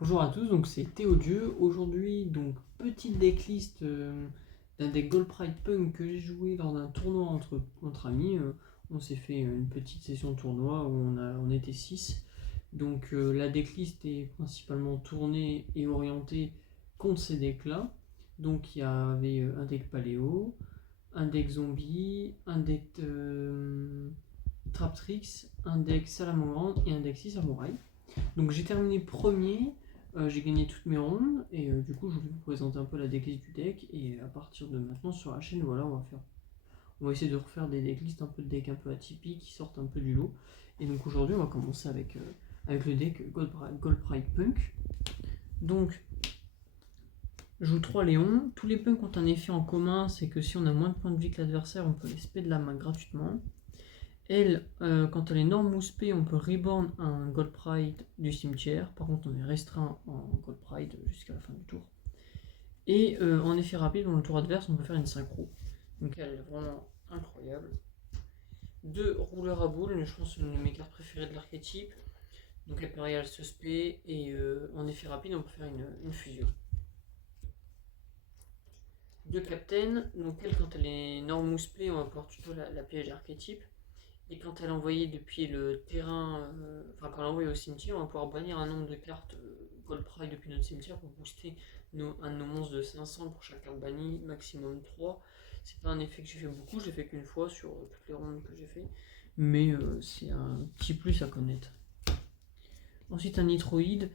Bonjour à tous, donc c'est Théodieu. Aujourd'hui, donc petite decklist d'un deck Gold Pride Punk que j'ai joué lors d'un tournoi entre amis. On s'est fait une petite session de tournoi où on était 6. Donc la decklist est principalement tournée et orientée contre ces decks-là. Donc il y avait un deck Paléo, un deck Zombie, un deck Traptrix, un deck Salamandre et un deck 6 Samouraï. Donc j'ai terminé premier, j'ai gagné toutes mes rondes et du coup je voulais vous présenter un peu la decklist du deck et à partir de maintenant sur la chaîne voilà on va essayer de refaire des decklists un peu de decks un peu atypiques qui sortent un peu du lot. Et donc aujourd'hui on va commencer avec le deck Gold Pride Punk. Donc je joue 3 Léons. Tous les punks ont un effet en commun, c'est que si on a moins de points de vie que l'adversaire, on peut les spé de la main gratuitement. Elle, quand elle est norme ou spé, on peut reborn un Gold Pride du cimetière. Par contre, on est restreint en Gold Pride jusqu'à la fin du tour. Et en effet rapide, dans le tour adverse, on peut faire une synchro. Donc elle est vraiment incroyable. 2 rouleurs à boules, je pense une de mes cartes préférées de l'archétype. Donc elle pareil, elle se spé et en effet rapide, on peut faire une fusion. 2 Captain, donc elle, quand elle est norme ou spé, on va pouvoir tuto la piège d'archétype. Et quand elle est envoyée depuis le terrain, quand elle est envoyée au cimetière, on va pouvoir bannir un nombre de cartes Gold Pride depuis notre cimetière pour booster un de nos monstres de 500 pour chaque carte bannie, maximum 3. C'est pas un effet que j'ai fait beaucoup, j'ai fait qu'une fois sur toutes les rondes que j'ai fait, mais c'est un petit plus à connaître. Ensuite, un Nitroïde.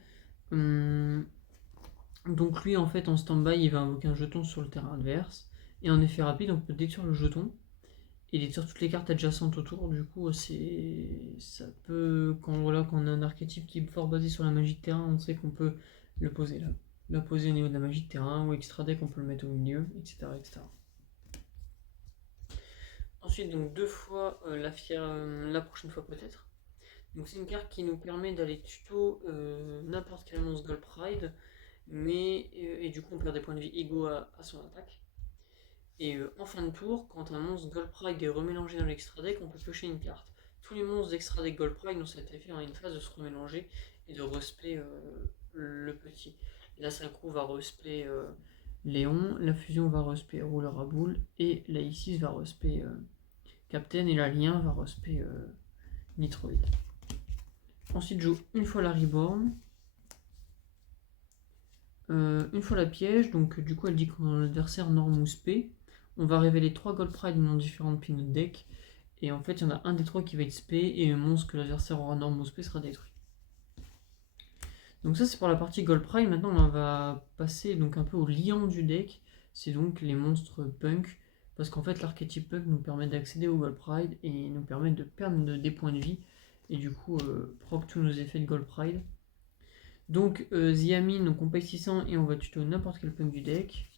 Donc lui, en fait, en stand-by, il va invoquer un jeton sur le terrain adverse. Et en effet rapide, on peut détruire le jeton et détruire toutes les cartes adjacentes autour. Du coup, ça peut, quand on a un archétype qui est fort basé sur la magie de terrain, on sait qu'on peut le poser là. Le poser au niveau de la magie de terrain, ou extra deck, on peut le mettre au milieu, etc. etc. Ensuite, donc deux fois la prochaine fois peut-être. Donc c'est une carte qui nous permet d'aller tuto n'importe quel monstre Gold Pride, et du coup on perd des points de vie égaux à son attaque. Et en fin de tour, quand un monstre Gold Pride est remélangé dans l'extra deck, on peut piocher une carte. Tous les monstres d'extra deck Gold Pride ont cet effet en une phase de se remélanger et de respect le petit. La synchro va respect Léon, la fusion va respect rouleur à boule, et la I6 va respect Captain, et la lien va respect Nitroid. Ensuite, je joue une fois la Reborn, une fois la piège, donc du coup elle dit qu'on a l'adversaire norme ou spé. On va révéler 3 Gold Pride dans différentes pins de deck. Et en fait, il y en a un des 3 qui va être spé et le monstre que l'adversaire aura norme ou spé sera détruit. Donc ça c'est pour la partie Gold Pride. Maintenant on va passer donc un peu au liant du deck. C'est donc les monstres punk. Parce qu'en fait l'archétype punk nous permet d'accéder au Gold Pride et nous permet de perdre des points de vie. Et du coup proc tous nos effets de Gold Pride. Donc Ziamin, donc on paye 600 et on va tuto n'importe quel punk du deck.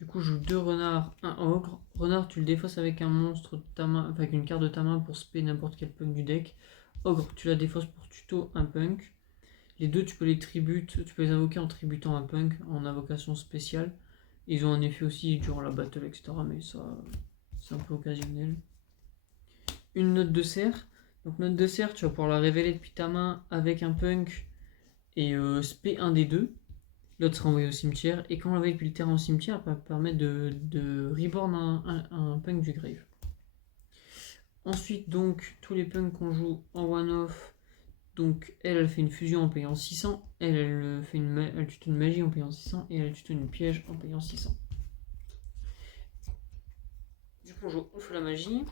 Du coup, je joue 2 renards, un ogre. Renard, tu le défausses avec un monstre de ta main, enfin avec une carte de ta main pour spé n'importe quel punk du deck. Ogre, tu la défausses pour tuto un punk. Les deux, tu peux les invoquer en tributant un punk en invocation spéciale. Ils ont un effet aussi durant la battle, etc. Mais ça, c'est un peu occasionnel. Une note de serre. Donc, note de serre, tu vas pouvoir la révéler depuis ta main avec un punk et spé un des deux. L'autre sera envoyé au cimetière. Et quand on l'envoie depuis le terrain au cimetière, ça va permettre de reborn un punk du grave. Ensuite, donc, tous les punks qu'on joue en one-off. Donc, elle fait une fusion en payant 600. Elle tue une magie en payant 600. Et elle tue une piège en payant 600. Du coup, on joue une fois la magie.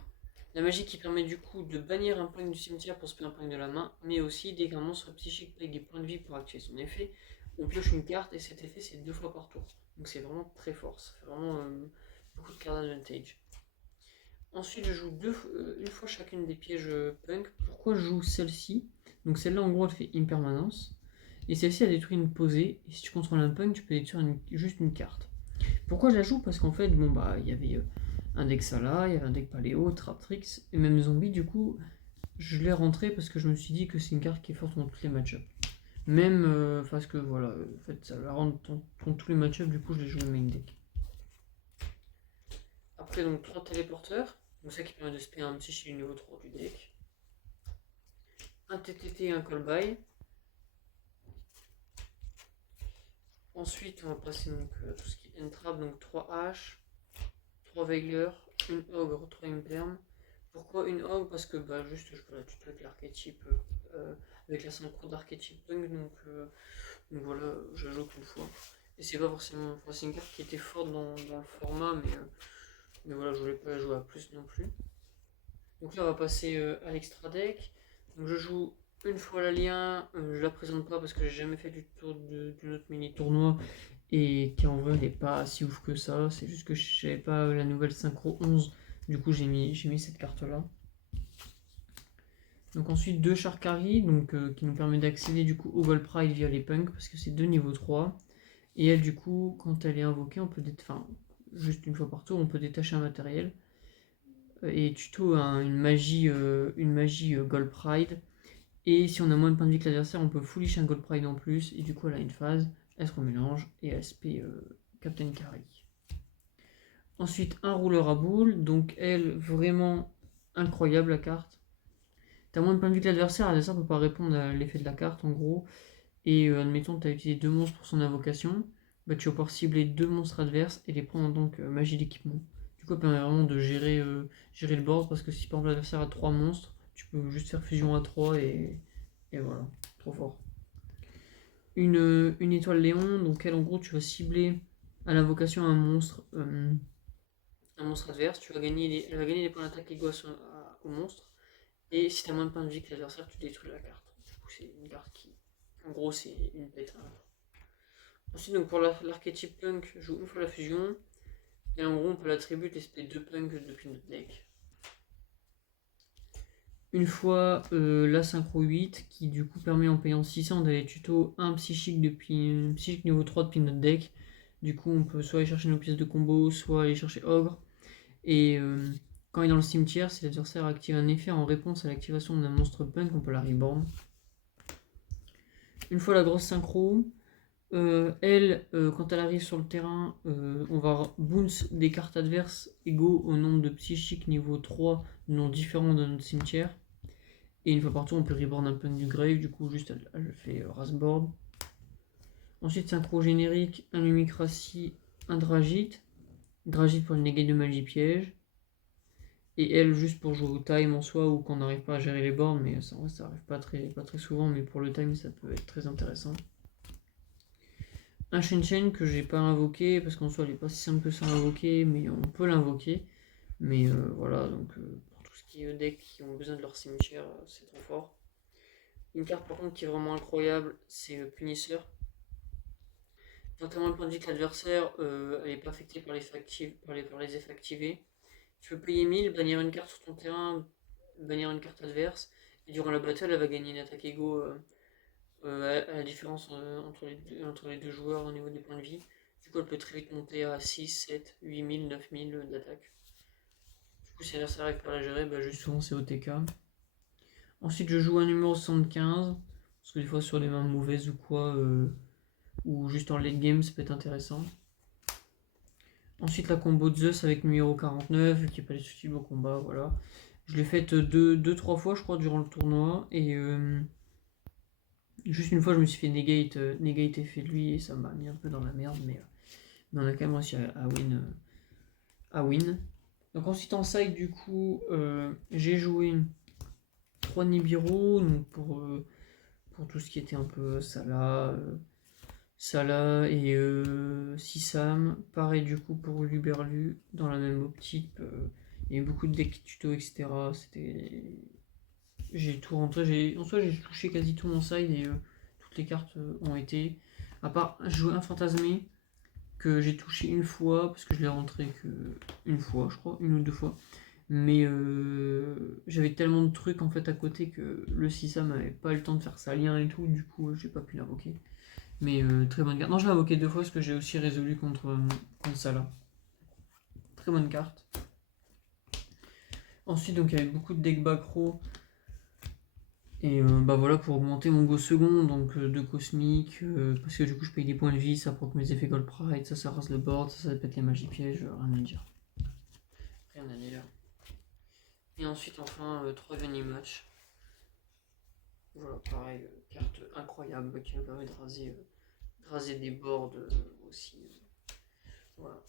La magie qui permet du coup de bannir un punk du cimetière pour spé un punk de la main. Mais aussi, dès qu'un monstre psychique paye des points de vie pour activer son effet, on pioche une carte et cet effet c'est 2 fois par tour. Donc c'est vraiment très fort, ça fait vraiment beaucoup de cartes advantage. Ensuite je joue une fois chacune des pièges punk. Pourquoi je joue celle-ci? Donc celle-là en gros elle fait impermanence. Et celle-ci elle détruit une posée. Et si tu contrôles un punk tu peux détruire juste une carte. Pourquoi je la joue? Parce qu'en fait bon bah il y avait un deck Sala, il y avait un deck Paléo, Traptrix et même Zombie. Du coup je l'ai rentré parce que je me suis dit que c'est une carte qui est forte dans tous les match-ups. Même parce que voilà, en fait ça la rend dans tous les match-ups, du coup je l'ai joué main deck. Après donc 3 téléporteurs, donc ça qui permet de spé un psychique du niveau 3 du deck. Un TTT et un call-by. Ensuite, on va passer donc, à tout ce qui est entrave, donc 3 haches, 3 veilleurs, une ogre, 3 impermes. Pourquoi une ogre? Parce que juste je peux la tuto avec l'archétype, avec la synchro d'archétype punk, donc voilà, je joue qu'une fois. Et c'est pas forcément. Enfin, c'est une carte qui était forte dans le format, mais voilà, je voulais pas la jouer à plus non plus. Donc là, on va passer à l'extra deck. Donc je joue une fois l'alien, je la présente pas parce que j'ai jamais fait du tour d'une autre mini tournoi et qui en vrai n'est pas si ouf que ça. C'est juste que je savais pas la nouvelle synchro 11, du coup j'ai mis cette carte là. Donc ensuite deux Sharkari, donc qui nous permet d'accéder du coup au Gold Pride via les punks parce que c'est de niveau 3. Et elle du coup quand elle est invoquée on peut enfin juste une fois par tour on peut détacher un matériel. Et tuto a une magie Gold Pride. Et si on a moins de points de vie que l'adversaire, on peut foolish un Gold Pride en plus. Et du coup, elle a une phase, elle se remélange et elle SP Captain Carry. Ensuite, un rouleur à boule. Donc, elle, vraiment incroyable la carte. T'as moins de points de vie que l'adversaire peut pas répondre à l'effet de la carte en gros. Et admettons, tu as utilisé deux monstres pour son invocation. Bah, tu vas pouvoir cibler deux monstres adverses et les prendre en tant que magie d'équipement. Du coup, ça permet vraiment de gérer le board parce que si par exemple l'adversaire a trois monstres, tu peux juste faire fusion à 3 et voilà, trop fort. Une étoile Léon, donc elle en gros tu vas cibler à l'invocation un monstre adverse, elle va gagner des points d'attaque égaux au monstre, et si tu as moins de points de vie que l'adversaire, tu détruis la carte. Du coup c'est une carte qui, en gros c'est une pète. Ensuite donc pour l'archétype punk, je joue une fois la fusion, et en gros on peut l'attribuer les deux punks depuis notre deck. Une fois la synchro 8 qui du coup permet en payant 600 d'aller tuto un psychique niveau 3 depuis notre deck. Du coup on peut soit aller chercher nos pièces de combo, soit aller chercher ogre. Et quand il est dans le cimetière, si l'adversaire active un effet en réponse à l'activation d'un monstre punk, on peut la reborn. Une fois la grosse synchro, quand elle arrive sur le terrain, on va bounce des cartes adverses égaux au nombre de psychiques niveau 3 de noms différents de notre cimetière. Et une fois par tour, on peut reborn un punk du grave, du coup, juste elle fait rasboard. Ensuite, synchro générique, un mimicratie, un dragite. Dragite pour le negate de magie piège. Et elle, juste pour jouer au time en soi, ou qu'on n'arrive pas à gérer les boards, mais ça arrive pas très souvent, mais pour le time, ça peut être très intéressant. Un Shen que j'ai pas invoqué, parce qu'en soi, elle est pas si simple que ça à invoquer, mais on peut l'invoquer. Mais voilà, donc pour tout ce qui est deck qui ont besoin de leur cimetière, c'est trop fort. Une carte par contre qui est vraiment incroyable, c'est Punisseur. Quand tu as moins de points de vie que l'adversaire, elle n'est pas affectée par les effets activés. Tu peux payer 1000, bannir une carte sur ton terrain, bannir une carte adverse, et durant la battle, elle va gagner une attaque égaux à la différence entre les deux joueurs au niveau des points de vie. Du coup, elle peut très vite monter à 6, 7, 8000, 9000 d'attaque. Du coup, si l'adversaire n'arrive pas à la gérer, juste souvent c'est OTK. Ensuite, je joue un numéro 75, parce que des fois, sur des mains mauvaises ou quoi, ou juste en late game, ça peut être intéressant. Ensuite, la combo de Zeus avec numéro 49, vu qu'il n'y a pas les soucis au combat, voilà. Je l'ai faite 2-3 fois, je crois, durant le tournoi, et juste une fois, je me suis fait negate effet de lui, et ça m'a mis un peu dans la merde, mais on a quand même réussi à win. Donc ensuite, en side, du coup, j'ai joué 3 Nibiru, donc pour tout ce qui était un peu Salah et Sisam. Pareil du coup pour Luberlu, dans la même optique. Il y a eu beaucoup de decks tuto, etc. J'ai tout rentré. En soi, j'ai touché quasi tout mon side et toutes les cartes ont été. À part, j'ai joué un fantasmé que j'ai touché une fois parce que je l'ai rentré que une fois, je crois, une ou deux fois. Mais j'avais tellement de trucs en fait à côté que le Sisam n'avait pas eu le temps de faire sa lien et tout, du coup j'ai pas pu l'invoquer. Mais très bonne carte. Non, je l'ai invoqué deux fois parce que j'ai aussi résolu contre Salah. Très bonne carte. Ensuite, donc il y avait beaucoup de deck back row. Et voilà pour augmenter mon go second, donc de cosmique, parce que du coup je paye des points de vie, ça proc mes effets Gold Pride, ça rase le board, ça pète les magies pièges, rien à dire. Rien à dire. Et ensuite enfin 3 Veni match. Voilà, pareil, carte incroyable qui me permet de raser raser des boards aussi. Voilà.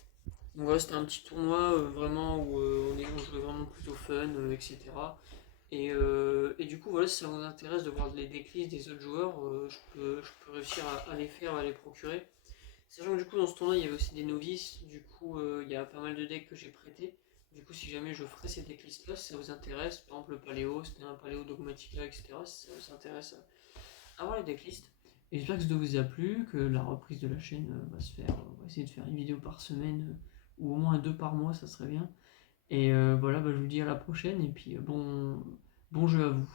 Donc voilà, c'était un petit tournoi vraiment où on jouait vraiment plutôt fun, etc. Et du coup, voilà, si ça vous intéresse de voir les decklists des autres joueurs, je peux réussir à les faire, à les procurer. Sachant que du coup, dans ce tournoi, il y avait aussi des novices. Du coup, il y a pas mal de decks que j'ai prêtés. Du coup, si jamais je ferai ces decklists-là, si ça vous intéresse, par exemple le Paléo, c'était un Paléo dogmatique là, etc. Si ça vous intéresse à voir les decklists. Et j'espère que ça vous a plu, que la reprise de la chaîne va se faire. On va essayer de faire une vidéo par semaine, ou au moins deux par mois, ça serait bien. Et voilà, bah, je vous dis à la prochaine, et puis bon jeu à vous.